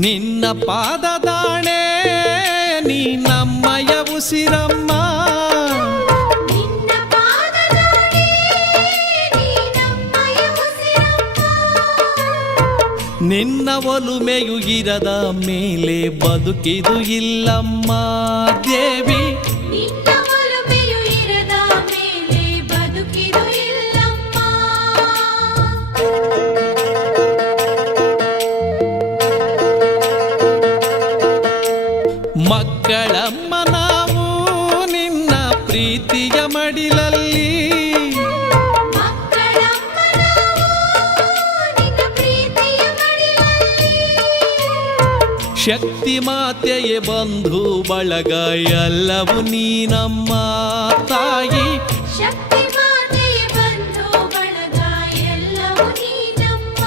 ನಿನ್ನ ಪಾದದಾಣೆ ನೀ ನಮ್ಮಯ ಉಸಿರಮ್ಮ, ನಿನ್ನ ಒಲುಮೆಯು ಇರದ ಮೇಲೆ ಬದುಕಿದು ಇಲ್ಲಮ್ಮ ದೇವಿ. ಮಕ್ಕಳಮ್ಮ ನಾವು ನಿನ್ನ ಪ್ರೀತಿಯ ಮಡಿಲಲ್ಲಿ, ಶಕ್ತಿ ಮಾತೆಯೇ ಬಂಧು ಬಳಗ ಎಲ್ಲವೂ ನೀನಮ್ಮ ತಾಯಿ. ಶಕ್ತಿ ಮಾತೆಯೇ ಬಂಧು ಬಳಗ ಎಲ್ಲವೂ ನೀನಮ್ಮ.